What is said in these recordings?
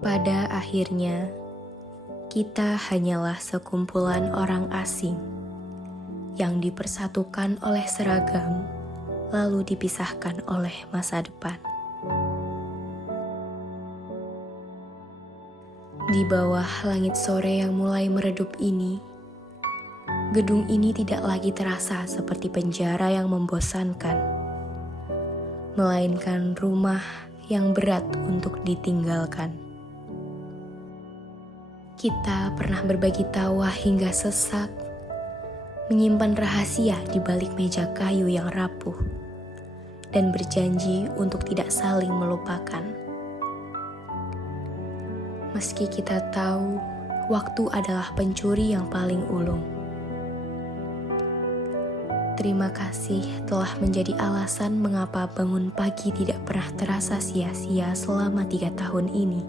Pada akhirnya, kita hanyalah sekumpulan orang asing yang dipersatukan oleh seragam, lalu dipisahkan oleh masa depan. Di bawah langit sore yang mulai meredup ini, gedung ini tidak lagi terasa seperti penjara yang membosankan, melainkan rumah yang berat untuk ditinggalkan. Kita pernah berbagi tawa hingga sesak, menyimpan rahasia di balik meja kayu yang rapuh, dan berjanji untuk tidak saling melupakan. Meski kita tahu waktu adalah pencuri yang paling ulung. Terima kasih telah menjadi alasan mengapa bangun pagi tidak pernah terasa sia-sia selama 3 tahun ini.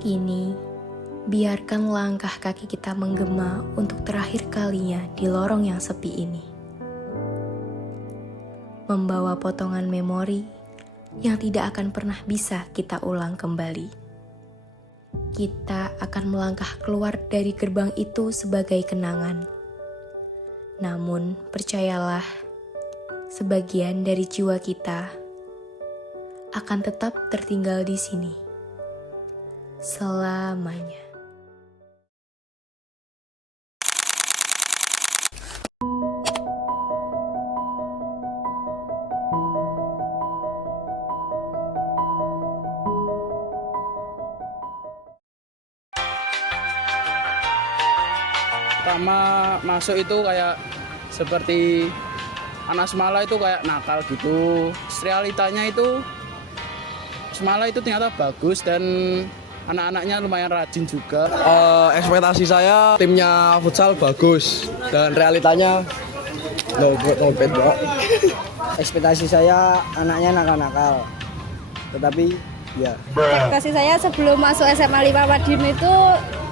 Kini, biarkan langkah kaki kita menggema untuk terakhir kalinya di lorong yang sepi ini. Membawa potongan memori yang tidak akan pernah bisa kita ulang kembali. Kita akan melangkah keluar dari gerbang itu sebagai kenangan. Namun, percayalah, sebagian dari jiwa kita akan tetap tertinggal di sini selamanya. Pertama masuk itu kayak seperti anak Semala itu kayak nakal gitu. Realitanya itu Semala itu ternyata bagus dan anak-anaknya lumayan rajin juga. Ekspektasi saya timnya futsal bagus dan realitanya no bad. Ekspektasi saya anaknya nakal-nakal, tetapi ya. Ekspektasi saya sebelum masuk SMA 5 Madiun itu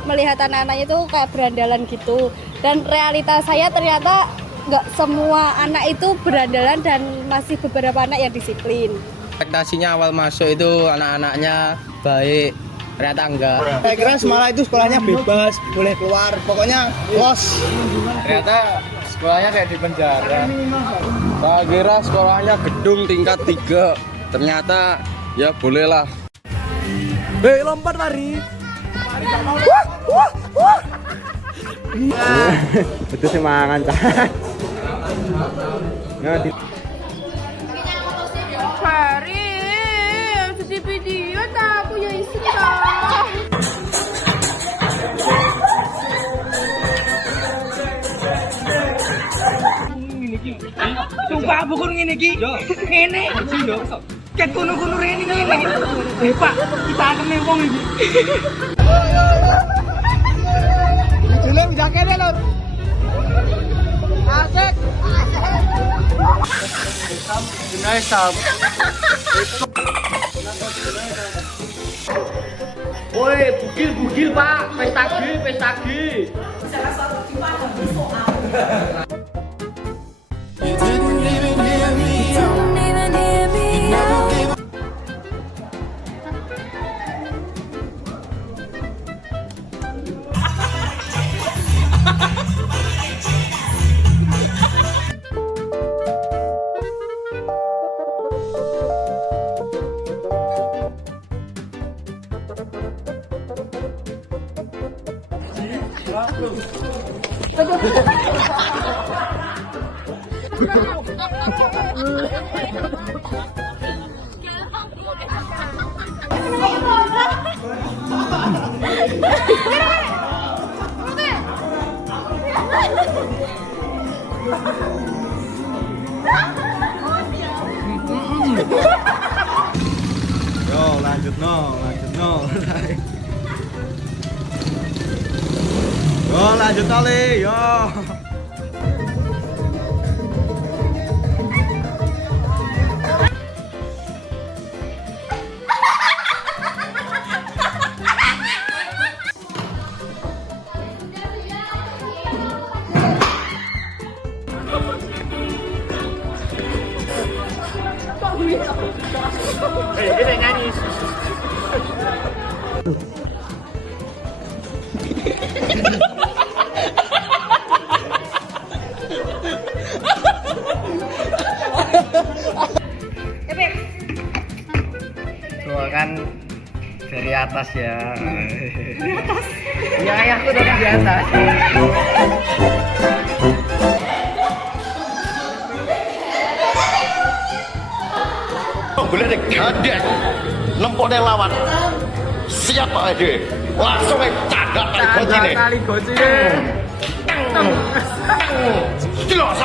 melihat anak-anaknya itu kayak berandalan gitu, dan realitas saya ternyata nggak semua anak itu berandalan dan masih beberapa anak yang disiplin. Ekspektasinya awal masuk itu anak-anaknya baik, ternyata enggak. Saya kira Semala itu sekolahnya bebas, boleh keluar, pokoknya los. Ternyata sekolahnya kayak di penjara. Saya kira sekolahnya gedung tingkat 3, ternyata ya bolehlah. Hei, lompat mari. Itu semangat cah. Hari di video tak punya isi tak. Sumpah bukur ngene iki. Ngene. Ket kuno-kuno rene ngene. Pak, kita akan wong iki. Jule bisa kene lho. Asik. Woi, bugil Pak, pesta gi. Yo, lanjut no. Yo, lanjut kali, yo. Kita nyanyi. dari atas ya. Ya ayahku dari di atas. Boleh deh gadet nempone lawan siapa aja langsung cagak kali gocine jelas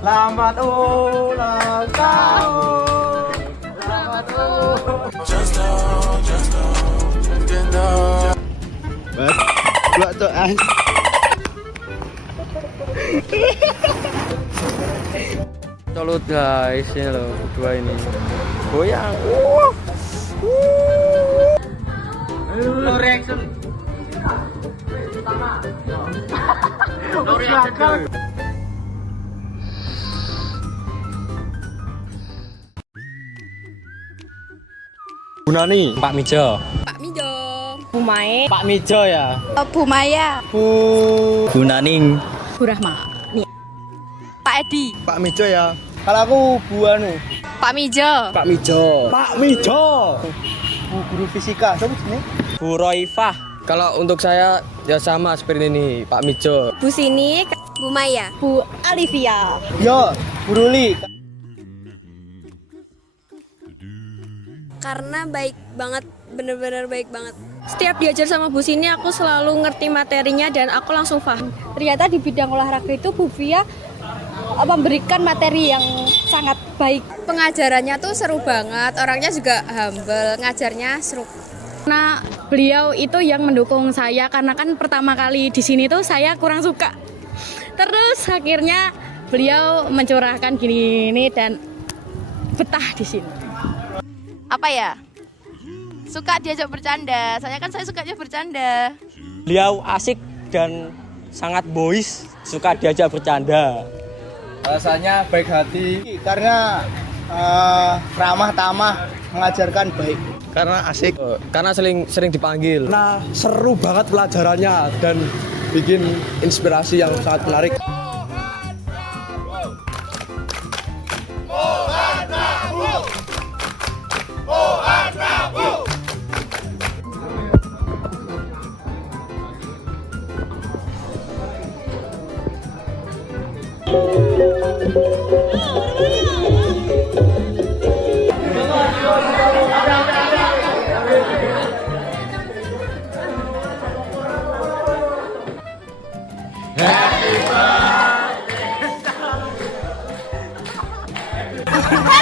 Selamat ulang tahun. Selamat ulang. Buat doa. Colut guys, ini loh berdua ini goyang. No reaction. No reaction. Bunani, Pak Mijo. Pak Mijo. Bumae, Pak Mijo ya. Bu Maya. Bunaning. Bu Rahma. Pak Edi. Pak Mijo ya. Kalau aku Bu anu. Pak Mijo. Pak Mijo. Pak Mijo. Bu guru fisika. Siapa sini? Bu Roifah. Kalau untuk saya ya sama seperti ini, Pak Mijo. Bu Sini. Bu Maya. Bu Olivia. Yo, Bu Ruli. Karena baik banget, bener-bener baik banget. Setiap diajar sama Bu Sini aku selalu ngerti materinya dan aku langsung paham. Ternyata di bidang olahraga itu Bu Via memberikan materi yang sangat baik. Pengajarannya tuh seru banget, orangnya juga humble, ngajarnya seru. Nah, beliau itu yang mendukung saya karena kan pertama kali di sini tuh saya kurang suka. Terus akhirnya beliau mencurahkan gini dan betah di sini. Apa ya? Suka diajak bercanda. Saya sukanya bercanda. Beliau asik dan sangat boys, suka diajak bercanda. Rasanya baik hati karena ramah tamah, mengajarkan baik. Karena asik, karena sering dipanggil. Nah, seru banget pelajarannya dan bikin inspirasi yang sangat menarik.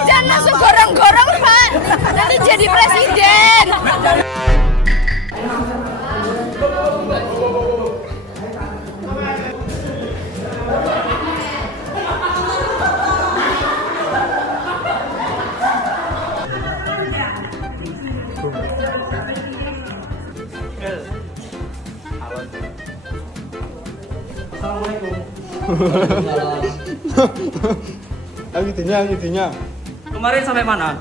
Jangan langsung gorong-gorong, Pak. Nanti jadi presiden. Angitinya. Kemarin sampai mana?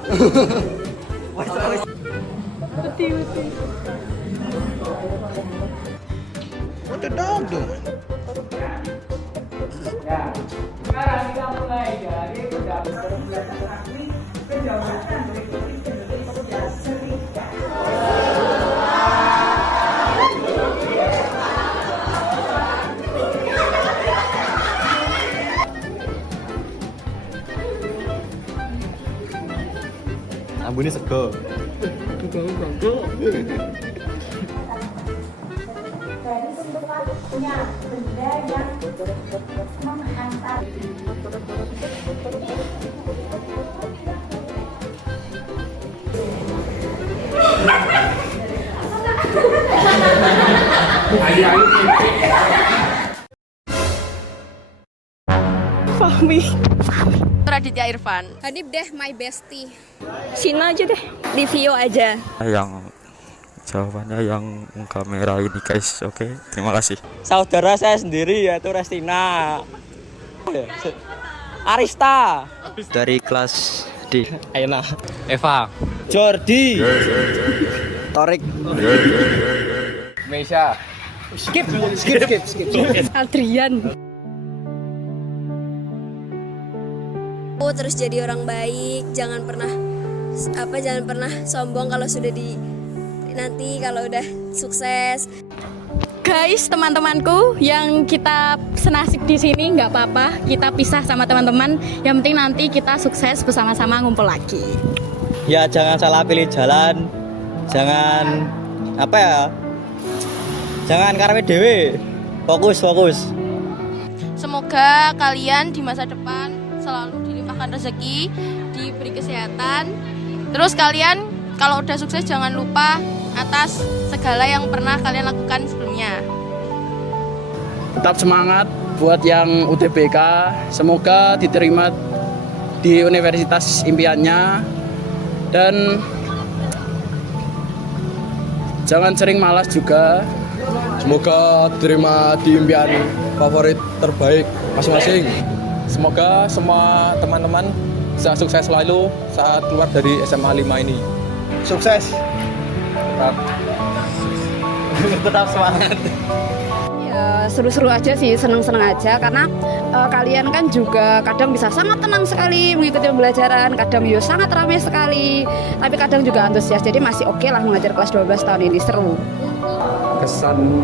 What the dog doing? sekarang kita mulai dari pendaftaran Ambune sego. Benda yang menghantar Fahmi. Raditya Irfan. Hanif deh, my bestie. Sina aja deh. Review aja. Yang jawabannya yang kamera ini guys. Oke, terima kasih. Saudara saya sendiri yaitu Restina. Arista Dari kelas D. Aina, Eva, Jordi, Torik, Mesha, skip. Adrian. aku terus jadi orang baik, jangan pernah sombong kalau nanti kalau udah sukses. Guys, teman-temanku yang kita senasib di sini nggak apa-apa, kita pisah sama teman-teman. Yang penting nanti kita sukses bersama-sama ngumpul lagi. Ya jangan salah pilih jalan, jangan jangan karepe dhewe. Fokus. Semoga kalian di masa depan selalu dilimpahkan rezeki, diberi kesehatan. Terus kalian kalau udah sukses jangan lupa atas segala yang pernah kalian lakukan sebelumnya. Tetap semangat buat yang UTBK, semoga diterima di universitas impiannya, dan jangan sering malas juga. Semoga diterima di impian favorit terbaik masing-masing. Semoga semua teman-teman bisa sukses selalu saat keluar dari SMA 5 ini. Sukses. Tetap semangat. Ya seru-seru aja sih, seneng-seneng aja karena kalian kan juga kadang bisa sangat tenang sekali mengikuti pembelajaran, kadang yo sangat ramai sekali, tapi kadang juga antusias. Jadi masih oke lah mengajar kelas 12 tahun ini, seru. Kesan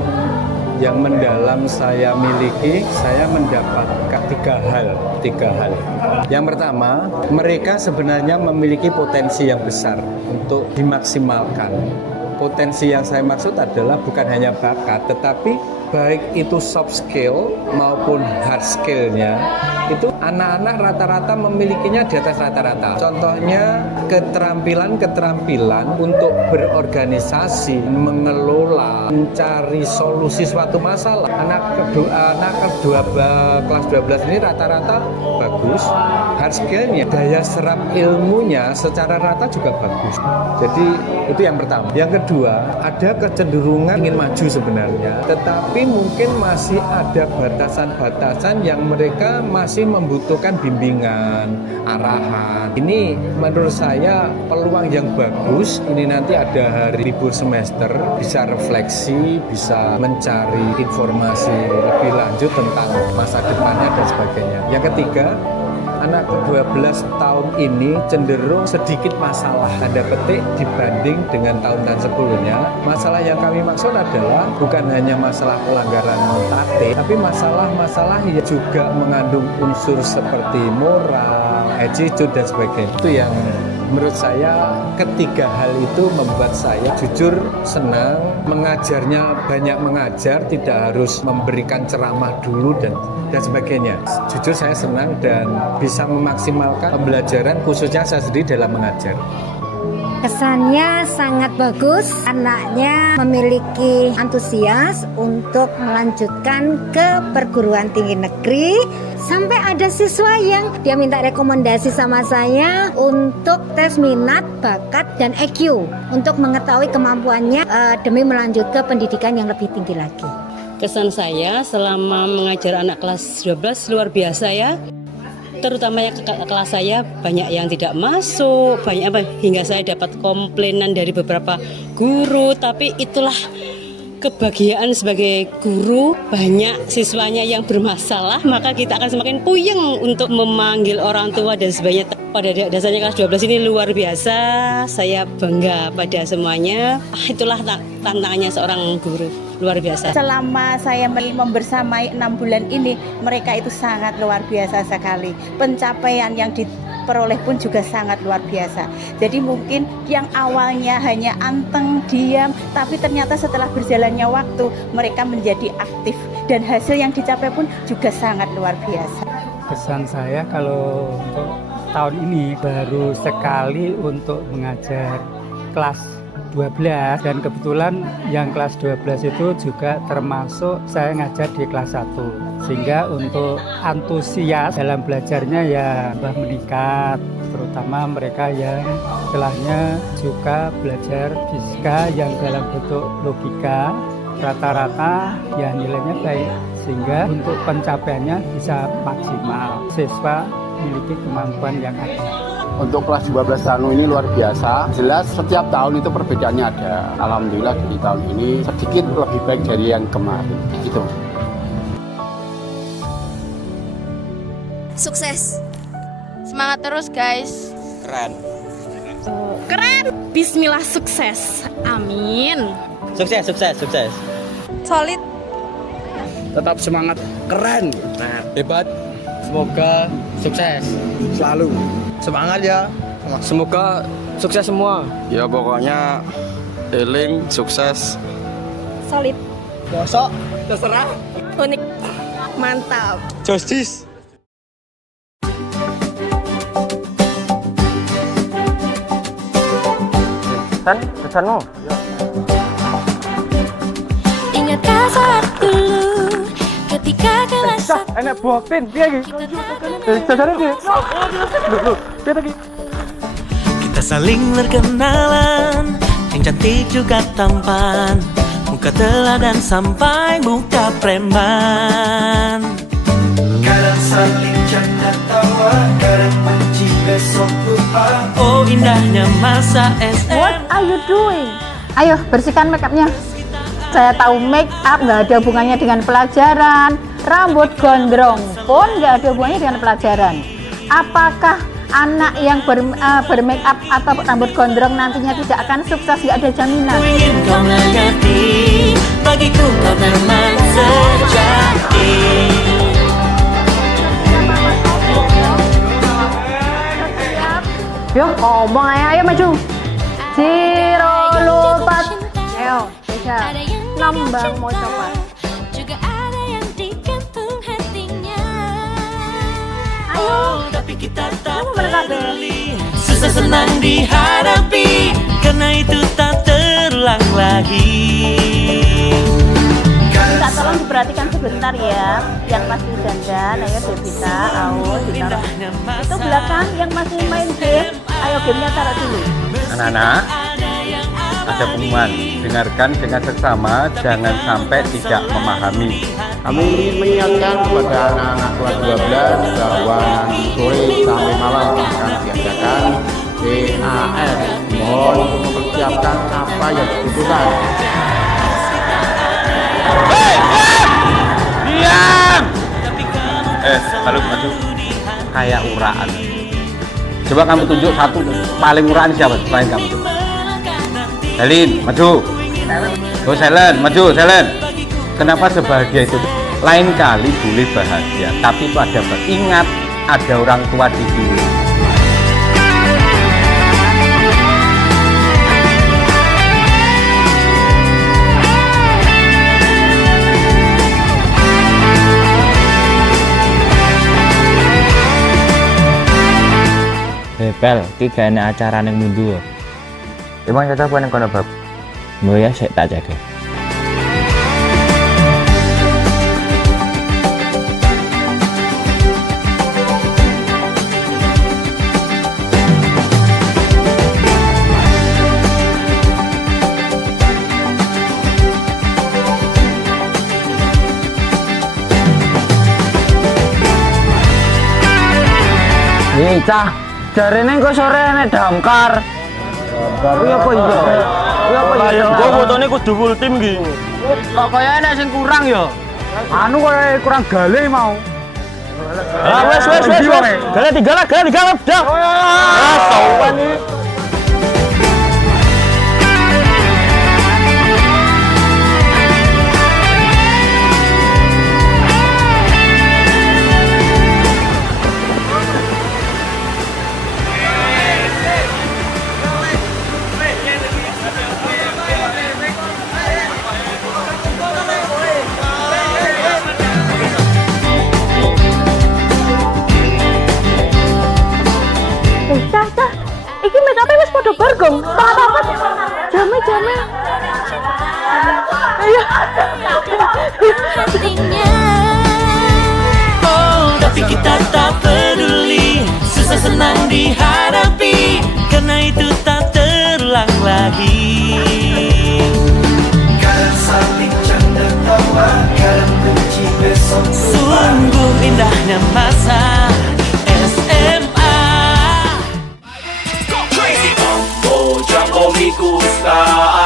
yang mendalam saya miliki, saya mendapatkan tiga hal. Yang pertama, mereka sebenarnya memiliki potensi yang besar untuk dimaksimalkan. Potensi yang saya maksud adalah bukan hanya bakat, tetapi baik itu soft skill maupun hard skill-nya, itu anak-anak rata-rata memilikinya di atas rata-rata. Contohnya keterampilan untuk berorganisasi, mengelola, mencari solusi suatu masalah. Anak kelas 12 ini rata-rata bagus. Hard skill-nya, daya serap ilmunya secara rata juga bagus. Jadi itu yang pertama. Yang kedua, ada kecenderungan ingin maju sebenarnya, tetapi mungkin masih ada batasan-batasan yang mereka masih membutuhkan bimbingan, arahan. Ini menurut saya peluang yang bagus. Ini nanti ada hari libur semester, bisa refleksi, bisa mencari informasi lebih lanjut tentang masa depannya dan sebagainya. Yang ketiga, anak ke-12 tahun ini cenderung sedikit masalah tanda petik dibanding dengan tahun-tahun sebelumnya. Masalah yang kami maksud adalah bukan hanya masalah pelanggaran tatib, tapi masalah-masalah yang juga mengandung unsur seperti moral, attitude dan sebagainya. Itu yang menurut saya ketiga hal itu membuat saya jujur senang mengajarnya, banyak mengajar, tidak harus memberikan ceramah dulu dan sebagainya. Jujur saya senang dan bisa memaksimalkan pembelajaran khususnya saya sendiri dalam mengajar. Kesannya sangat bagus, anaknya memiliki antusias untuk melanjutkan ke perguruan tinggi negeri. Sampai ada siswa yang dia minta rekomendasi sama saya untuk tes minat, bakat, dan EQ untuk mengetahui kemampuannya demi melanjut ke pendidikan yang lebih tinggi lagi. Kesan saya selama mengajar anak kelas 12 luar biasa ya. Terutamanya kelas saya banyak yang tidak masuk, hingga saya dapat komplainan dari beberapa guru, tapi itulah kebahagiaan sebagai guru. Banyak siswanya yang bermasalah, maka kita akan semakin puyeng untuk memanggil orang tua dan sebagainya. Pada dasarnya kelas 12 ini luar biasa, saya bangga pada semuanya. Itulah tantangannya seorang guru, luar biasa. Selama saya membersamai 6 bulan ini, mereka itu sangat luar biasa sekali. Pencapaian yang diperoleh pun juga sangat luar biasa. Jadi mungkin yang awalnya hanya anteng, diam, tapi ternyata setelah berjalannya waktu, mereka menjadi aktif. Dan hasil yang dicapai pun juga sangat luar biasa. Kesan saya kalau untuk tahun ini baru sekali untuk mengajar kelas 12, dan kebetulan yang kelas 12 itu juga termasuk saya ngajar di kelas 1, sehingga untuk antusias dalam belajarnya ya meningkat, terutama mereka yang istilahnya suka belajar fisika yang dalam bentuk logika, rata-rata ya nilainya baik, sehingga untuk pencapaiannya bisa maksimal. Siswa memiliki kemampuan yang ada. Untuk kelas 12 tahun ini luar biasa. Jelas setiap tahun itu perbedaannya ada. Alhamdulillah di tahun ini sedikit lebih baik dari yang kemarin. Gitu. Sukses. Semangat terus guys. Keren. Keren. Bismillah sukses. Amin. Sukses. Solid. Tetap semangat. Keren. Hebat. Semoga sukses selalu. Semangat ya. Semoga sukses semua. Ya pokoknya eling sukses. Solid. Bosok. Terserah. Unik. Mantap. Justice. Pesanmu. Ingatkah saat dulu ketika kelas Enak buatin piye iki? Jajare piye? Lho, piye iki? Kita saling berkenalan, yang cantik juga tampan, muka teladan sampai muka preman. Kadang saling canda tawa, kadang benci besok lupa. Oh indahnya masa SM. What are you doing? Ayo bersihkan makeupnya. Saya tahu make up nggak ada hubungannya dengan pelajaran. Rambut gondrong pun nggak ada hubungannya dengan pelajaran. Apakah anak yang bermake up atau rambut gondrong nantinya tidak akan sukses? Nggak ada jaminan. Ku ingin kau mengerti, bagiku kau teman sejati. Yuk ngomong aja, ayo maju. Zero lupat. Ayo bisa. Nambang mau coba. juga ada yang digantung hatinya. Ayo. Tapi kita tak peduli, susah senang dihadapi, karena itu tak terulang lagi. Bisa tolong diperhatikan sebentar ya. Yang masih dandan, ayo Devita, Aus, ditaruh. Itu belakang yang masih main game, ayo gamenya taruh dulu. Anak-anak, ada pengumuman. Dengarkan dengan seksama, jangan sampai tidak memahami. Kami ingin mengingatkan kepada anak-anak kelas 12 bahwa nanti sore sampai malam akan diadakan PAS. Mohon untuk mempersiapkan apa yang dibutuhkan. Diam! Lalu maju. Kayak uraan. Coba kamu tunjuk satu paling uraan siapa selain kamu. Selin, maju. Oh, Selen, maju, Selen. Kenapa sebahagia itu? Lain kali boleh bahagia, tapi itu ada ingat ada orang tua di sini. Pel, iki gak enak acara ning mundu. Emang kita bukan yang kono bab. Mau ya sik tak jaga. Nih, Cah. Jarene kok sore nek damkar. Kuwi apa iya? Kuwi apa iya? Kok fotone kudu full tim iki. Kok kaya enek sing kurang ya? Anu koyo kurang gale mau. Wes. Gale tiga lah, dah. Ah, sopan iki. Iki make-up wis padha bargong. Apa-apa. Jame. Ayo. Oh, tapi kita tak peduli, susah senang dihadapi, karena itu tak terulang lagi. Kadang saling canda tawa, kadang benci besok. Sungguh indahnya masa SMA. Jambo mi gusta,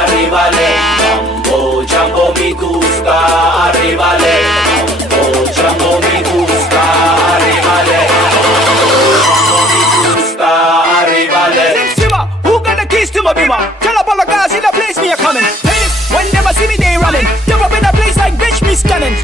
arrivale. Mambo jambo mi gusta, arrivale. Mambo jambo mi gusta, arrivale. Mambo jambo mi want. Tell up all the guys in the place, me a coming. Ladies, when them a see me, they running. Jump up in the place like bitch, me stunning.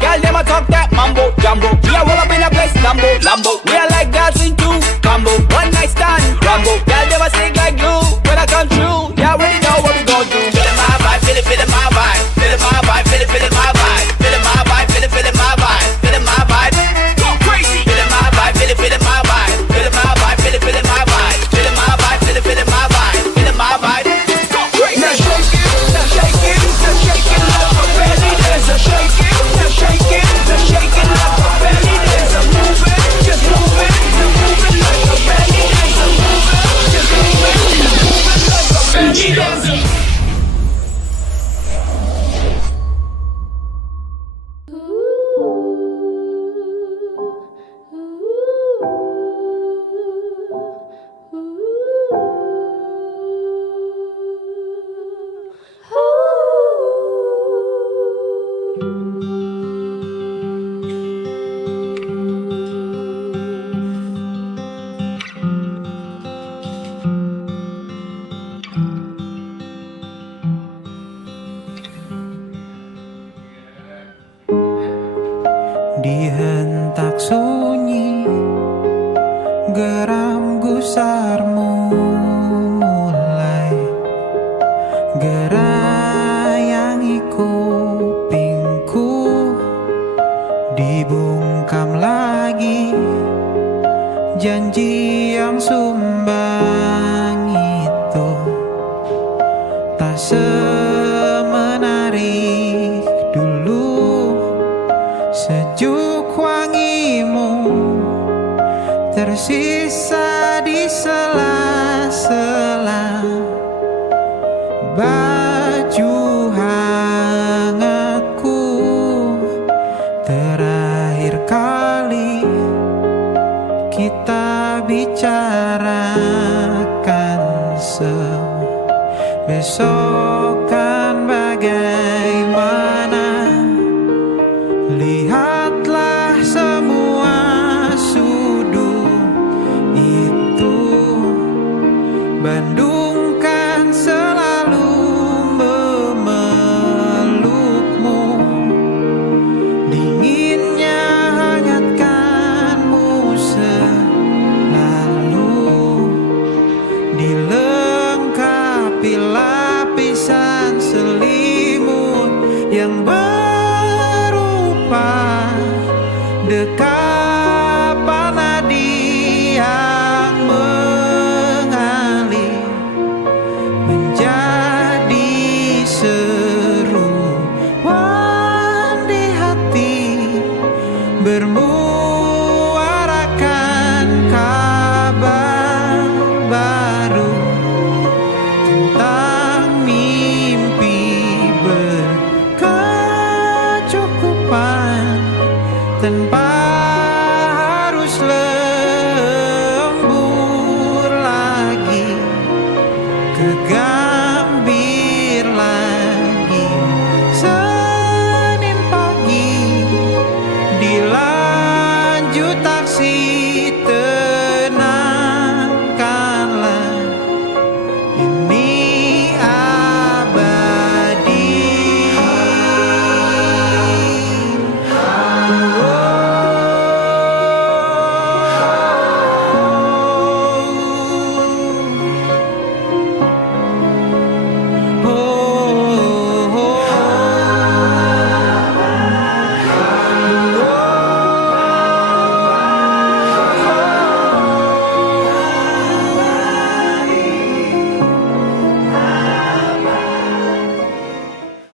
Girl, them a talk that mambo, jumbo. We a roll up in the place, Lambo, Lambo. We are like dancing to combo. One night stand, Rambo. Girl, them a stick like glue. When I come true, you already know what we gon' do. Feelin' my vibe, feelin' my vibe. Feelin' my vibe, feelin' my vibe. Feelin' my vibe, feelin' my vibe. Feelin' my vibe. Go crazy. Feelin' my vibe, feelin' my vibe. Feelin' my vibe, feelin' my vibe. Feelin' my vibe, feelin' my vibe. Feelin' my vibe. Go crazy. Now shake it, now shake it, now shake it like a belly dancer. Shake it, now shake it, now shake it like a belly dancer. Move it, just move it, move it like a belly dancer. Move it, just move it, move it like a belly dancer. Dihentak sunyi geram gusarmu mulai gerayangi kupingku, dibungkam lagi janji yang sumbang itu tak semenarik dulu. Sejuk wangimu tersisa di sela-sela baju hangatku. Terakhir kali kita bicarakan semua besok.